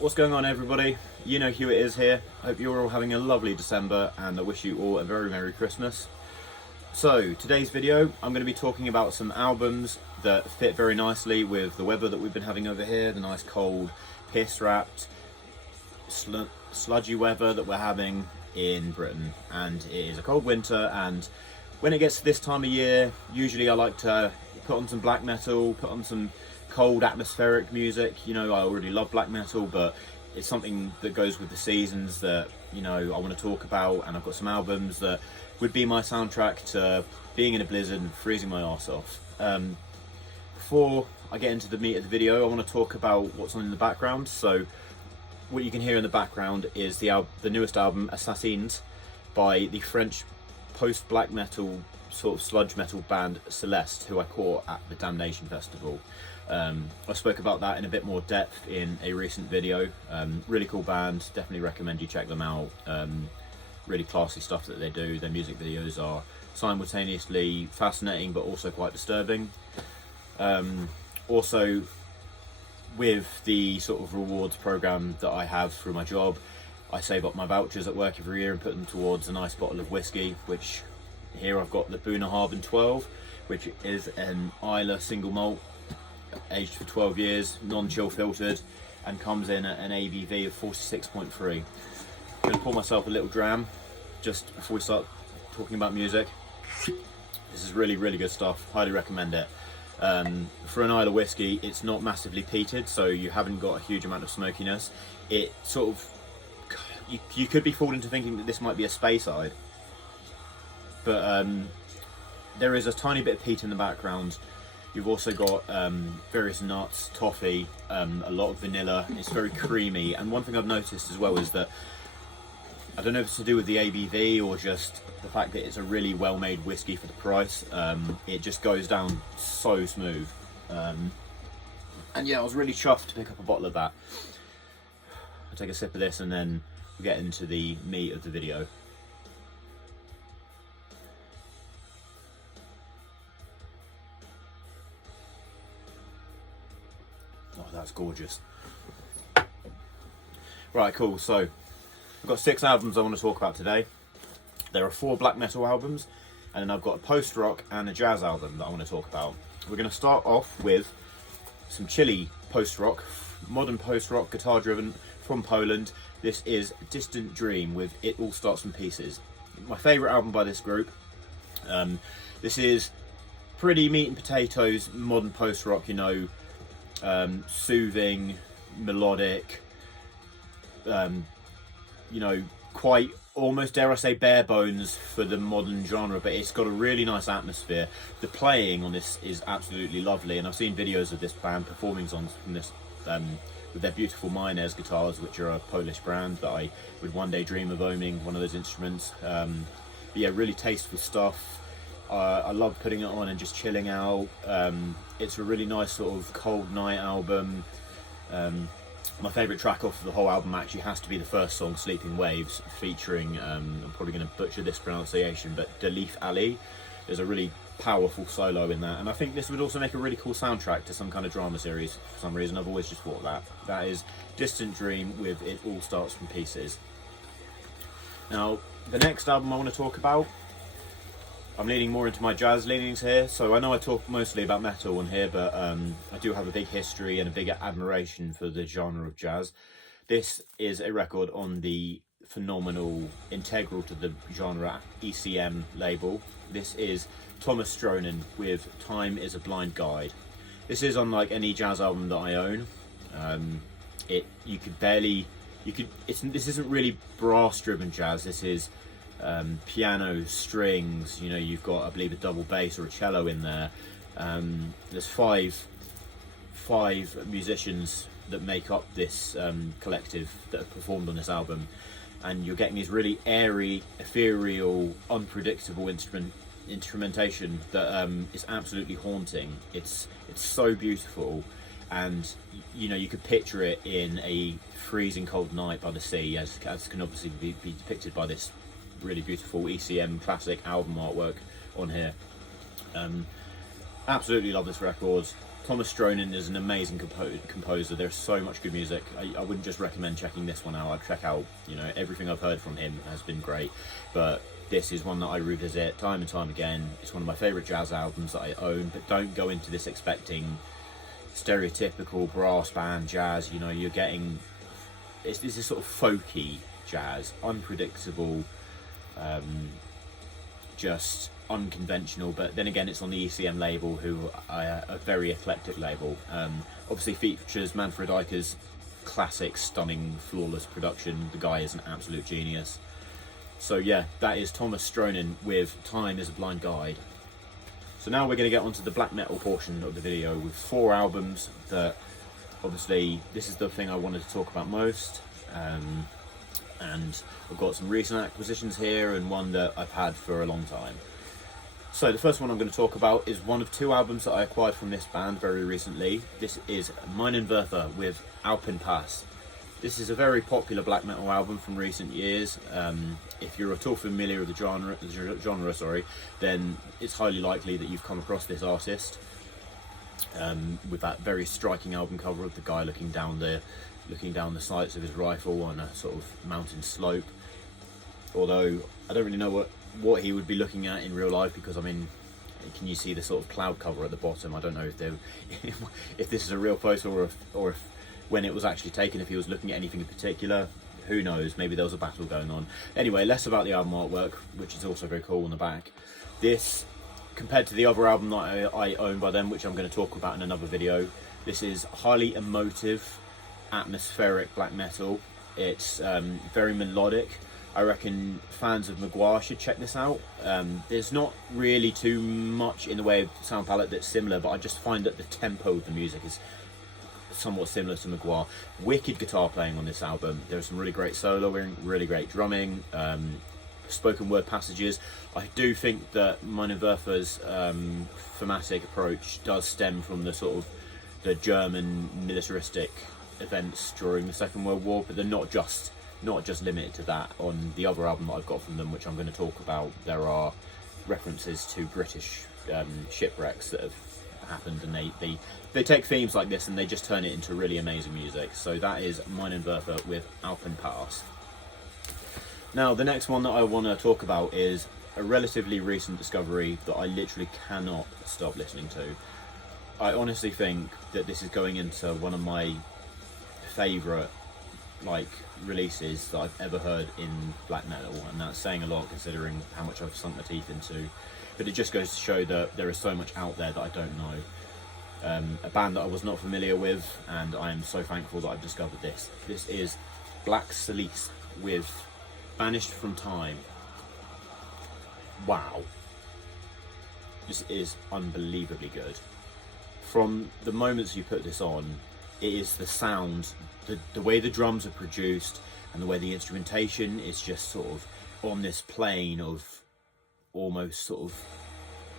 What's going on, everybody? You know who it is here. I hope you're all having a lovely December, and I wish you all a very Merry Christmas. So today's video, I'm going to be talking about some albums that fit very nicely with the weather that we've been having over here, the nice cold, piss-wrapped, sludgy weather that we're having in Britain. And it is a cold winter, and when it gets to this time of year, usually I like to put on some black metal, put on some cold atmospheric music. You know, I already love black metal, but it's something that goes with the seasons that, you know, I want to talk about, and I've got some albums that would be my soundtrack to being in a blizzard and freezing my arse off. Before I get into the meat of the video, I want to talk about what's on in the background. So what you can hear in the background is the newest album, Assassins, by the French post-black metal sort of sludge metal band Cilice, who I caught at the Damnation Festival. I spoke about that in a bit more depth in a recent video. Really cool band, definitely recommend you check them out. Really classy stuff that they do. Their music videos are simultaneously fascinating but also quite disturbing. Also, with the sort of rewards program that I have through my job, I save up my vouchers at work every year and put them towards a nice bottle of whiskey, which here I've got the Bunnahabhain 12, which is an Eiger single malt, aged for 12 years, non-chill filtered, and comes in at an ABV of 46.3. I'm going to pour myself a little dram just before we start talking about music. This is really, really good stuff. Highly recommend it. For an Eiger whiskey, it's not massively peated, so you haven't got a huge amount of smokiness. It sort of, you could be fooled into thinking that this might be a Speyside, but there is a tiny bit of peat in the background. You've also got various nuts, toffee, a lot of vanilla. It's very creamy, and one thing I've noticed as well is that, I don't know if it's to do with the ABV or just the fact that it's a really well-made whiskey for the price, it just goes down so smooth. And yeah, I was really chuffed to pick up a bottle of that. I'll take a sip of this and then we'll get into the meat of the video. Oh, that's gorgeous. Right, cool. So I've got 6 albums I want to talk about today. There are 4 black metal albums, and then I've got a post-rock and a jazz album that I want to talk about. We're going to start off with some chilly post-rock, modern post-rock, guitar-driven, from Poland. This is Distant Dream with It All Starts From Pieces. My favourite album by this group. This is pretty meat and potatoes, modern post-rock, you know, soothing, melodic, you know, quite almost, dare I say, bare bones for the modern genre, but it's got a really nice atmosphere. The playing on this is absolutely lovely, and I've seen videos of this band performing on this with their beautiful Minenwerfer guitars, which are a Polish brand that I would one day dream of owning one of those instruments. But yeah, really tasteful stuff. I love putting it on and just chilling out. It's a really nice sort of cold night album. My favourite track off of the whole album actually has to be the first song, Sleeping Waves, featuring, I'm probably going to butcher this pronunciation, but Dalif Ali. There's a really powerful solo in that, and I think this would also make a really cool soundtrack to some kind of drama series for some reason. I've always just thought that. That is Distant Dream with It All Starts From Pieces. Now, the next album I want to talk about, I'm leaning more into my jazz leanings here, so I know I talk mostly about metal on here, but I do have a big history and a big admiration for the genre of jazz. This is a record on the phenomenal, integral to the genre ECM label. This is Thomas Strønen with Time Is a Blind Guide. This is unlike any jazz album that I own. This isn't really brass-driven jazz. This is piano, strings, you know, you've got, I believe, a double bass or a cello in there. There's five musicians that make up this collective that have performed on this album, and you're getting these really airy, ethereal, unpredictable instrumentation that is absolutely haunting. It's so beautiful, and you know, you could picture it in a freezing cold night by the sea, as can obviously be depicted by this really beautiful ECM classic album artwork on here. Absolutely love this record. Thomas Strønen is an amazing composer. There's so much good music. I wouldn't just recommend checking this one out. I'd check out, you know, everything I've heard from him has been great. But this is one that I revisit time and time again. It's one of my favourite jazz albums that I own, but don't go into this expecting stereotypical brass band jazz. You know, you're getting, it's this sort of folky jazz, unpredictable, just unconventional, but then again it's on the ECM label, who are a very eclectic label. Obviously features Manfred Eiger's classic, stunning, flawless production. The guy is an absolute genius. So yeah, that is Thomas Strønen with Time is a Blind Guide. So now we're going to get onto the black metal portion of the video with 4 albums that, obviously, this is the thing I wanted to talk about most. And I've got some recent acquisitions here and one that I've had for a long time. So the first one I'm going to talk about is one of 2 albums that I acquired from this band very recently. This is Minenwerfer with Alpenpässe. This is a very popular black metal album from recent years. If you're at all familiar with the genre, then it's highly likely that you've come across this artist, with that very striking album cover of the guy looking down the sights of his rifle on a sort of mountain slope. Although I don't really know what he would be looking at in real life, because I mean, can you see the sort of cloud cover at the bottom? I don't know if this is a real photo or if when it was actually taken, if he was looking at anything in particular. Who knows, maybe there was a battle going on. Anyway, less about the album artwork, which is also very cool on the back. This, compared to the other album that I own by them, which I'm going to talk about in another video, this is highly emotive, atmospheric black metal. It's very melodic. I reckon fans of Magua should check this out. There's not really too much in the way of sound palette that's similar, but I just find that the tempo of the music is somewhat similar to Magua. Wicked guitar playing on this album. There's some really great soloing, really great drumming, spoken word passages. I do think that Minenwerfer's thematic approach does stem from the sort of the German militaristic events during the Second World War, but they're not just limited to that. On the other album that I've got from them, which I'm going to talk about, there are references to British shipwrecks that have happened, and they take themes like this and they just turn it into really amazing music. So that is Minenwerfer with Alpenpässe. Now the next one that I want to talk about is a relatively recent discovery that I literally cannot stop listening to. I honestly think that this is going into one of my favourite releases that I've ever heard in black metal, and that's saying a lot considering how much I've sunk my teeth into. But it just goes to show that there is so much out there that I don't know. A band that I was not familiar with, and I am so thankful that I've discovered this. This is Black Cilice with Banished from Time. Wow. This is unbelievably good. From the moments you put this on, it is the sound, the way the drums are produced, and the way the instrumentation is just sort of on this plane of almost sort of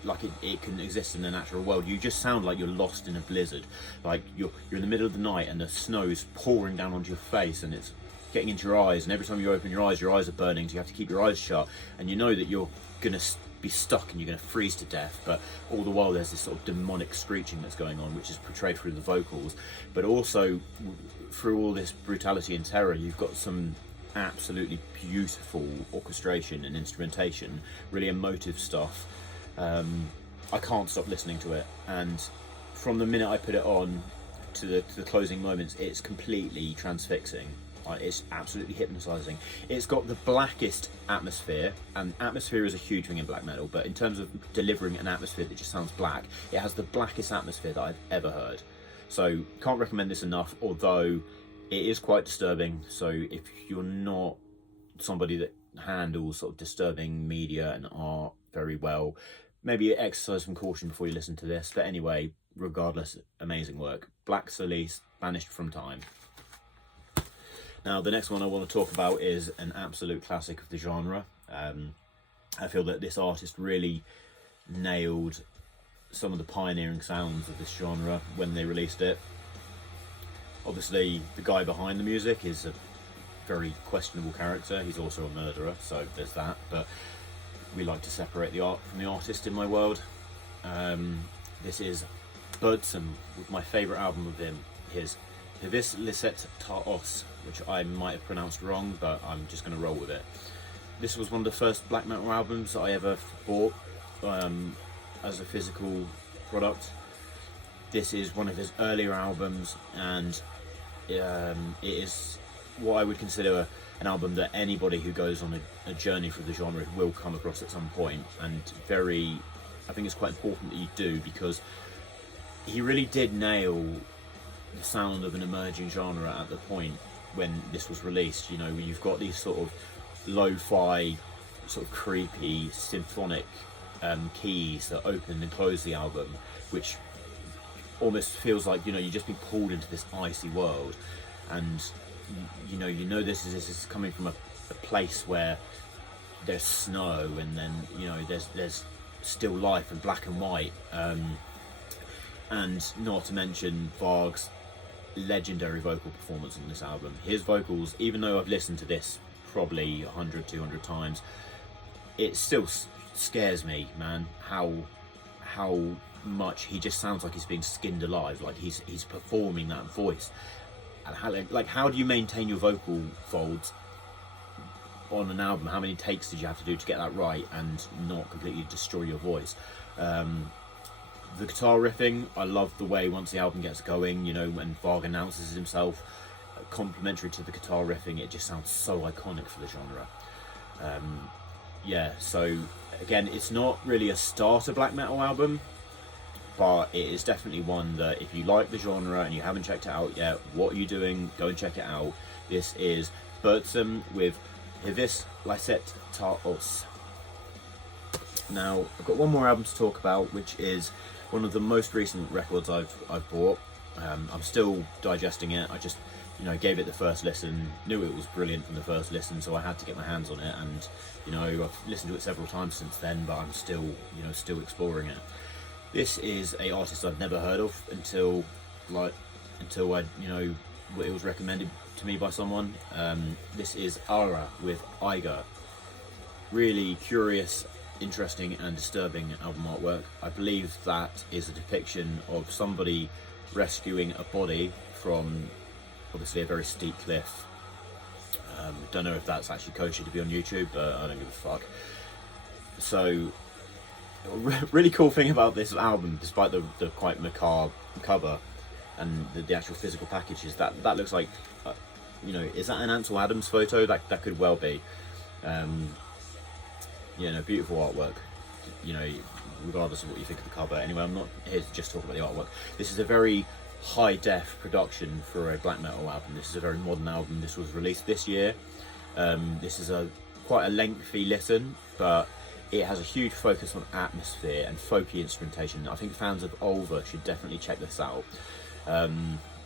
like it can exist in the natural world. You just sound like you're lost in a blizzard, like you're in the middle of the night and the snow's pouring down onto your face and it's getting into your eyes, and every time you open your eyes are burning, so you have to keep your eyes shut, and you know that you're gonna be stuck and you're gonna freeze to death, but all the while there's this sort of demonic screeching that's going on, which is portrayed through the vocals, but also through all this brutality and terror, you've got some absolutely beautiful orchestration and instrumentation, really emotive stuff. I can't stop listening to it, and from the minute I put it on to the closing moments, it's completely transfixing. It's absolutely hypnotizing. It's got the blackest atmosphere, and atmosphere is a huge thing in black metal, but in terms of delivering an atmosphere that just sounds black, it has the blackest atmosphere that I've ever heard. So can't recommend this enough, although it is quite disturbing. So if you're not somebody that handles sort of disturbing media and art very well, maybe exercise some caution before you listen to this. But anyway, regardless, amazing work. Black Cilice, Banished from Time. Now the next one I want to talk about is an absolute classic of the genre. I feel that this artist really nailed some of the pioneering sounds of this genre when they released it. Obviously the guy behind the music is a very questionable character. He's also a murderer, so there's that, but we like to separate the art from the artist in my world. This is Burzum with my favourite album of him, his Hvis, Lyset, which I might have pronounced wrong, but I'm just going to roll with it. This was one of the first black metal albums that I ever bought as a physical product. This is one of his earlier albums, and it is what I would consider an album that anybody who goes on a journey through the genre will come across at some point, and I think it's quite important that you do, because he really did nail the sound of an emerging genre at the point when this was released. You know, you've got these sort of lo-fi, sort of creepy symphonic keys that open and close the album, which almost feels like, you know, you've just been pulled into this icy world, and you know this is coming from a place where there's snow, and then, you know, there's still life and black and white, and not to mention Varg's legendary vocal performance on this album. His vocals, even though I've listened to this probably 100, 200 times, it still scares me, man, how much he just sounds like he's being skinned alive, like he's performing that voice. And how do you maintain your vocal folds on an album? How many takes did you have to do to get that right and not completely destroy your voice? The guitar riffing, I love the way once the album gets going, you know, when Varg announces himself, complimentary to the guitar riffing, it just sounds so iconic for the genre. Yeah, so again, it's not really a starter black metal album, but it is definitely one that if you like the genre and you haven't checked it out yet, what are you doing? Go and check it out. This is Burzum with Hvis, Lyset, Now, I've got one more album to talk about, which is one of the most recent records I've bought. I'm still digesting it. I just, you know, gave it the first listen, knew it was brilliant from the first listen, so I had to get my hands on it, and, you know, I've listened to it several times since then, but I'm still, you know, still exploring it. This is a artist I've never heard of until I, you know, it was recommended to me by someone. This is Aara with Eiger. Really curious, interesting and disturbing album artwork. I believe that is a depiction of somebody rescuing a body from obviously a very steep cliff. Don't know if that's actually kosher to be on YouTube, but I don't give a fuck. So, really cool thing about this album, despite the quite macabre cover and the actual physical package, is that looks like, you know, is that an Ansel Adams photo? That could well be. You know, beautiful artwork, you know, regardless of what you think of the cover. Anyway, I'm not here to just talk about the artwork. This is a very high def production for a black metal album. This is a very modern album. This was released this year. This is quite a lengthy listen, but it has a huge focus on atmosphere and folky instrumentation. I think fans of Ulver should definitely check this out.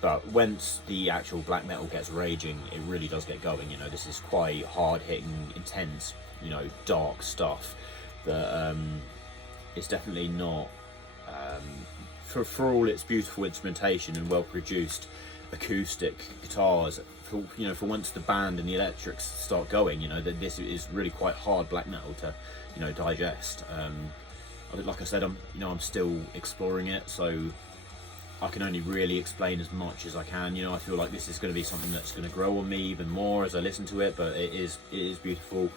But once the actual black metal gets raging, it really does get going. You know, this is quite hard-hitting, intense, you know, dark stuff that it's definitely not, for all its beautiful instrumentation and well-produced acoustic guitars, for once the band and the electrics start going, you know, that this is really quite hard black metal to, you know, digest. Like I said, I'm still exploring it, so I can only really explain as much as I can. You know, I feel like this is going to be something that's going to grow on me even more as I listen to it, but it is beautiful.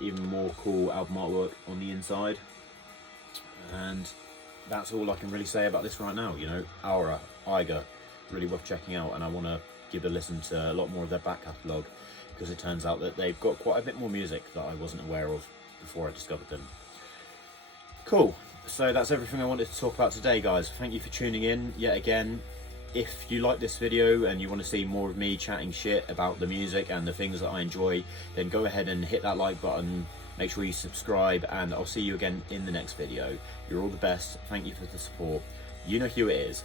Even more cool album artwork on the inside, and that's all I can really say about this right now. You know, Aara, Eiger, really worth checking out, and I want to give a listen to a lot more of their back catalogue, because it turns out that they've got quite a bit more music that I wasn't aware of before I discovered them. Cool, so that's everything I wanted to talk about today, guys. Thank you for tuning in yet again. If you like this video and you want to see more of me chatting shit about the music and the things that I enjoy, then go ahead and hit that like button, make sure you subscribe, and I'll see you again in the next video. You're all the best, thank you for the support. You know who it is.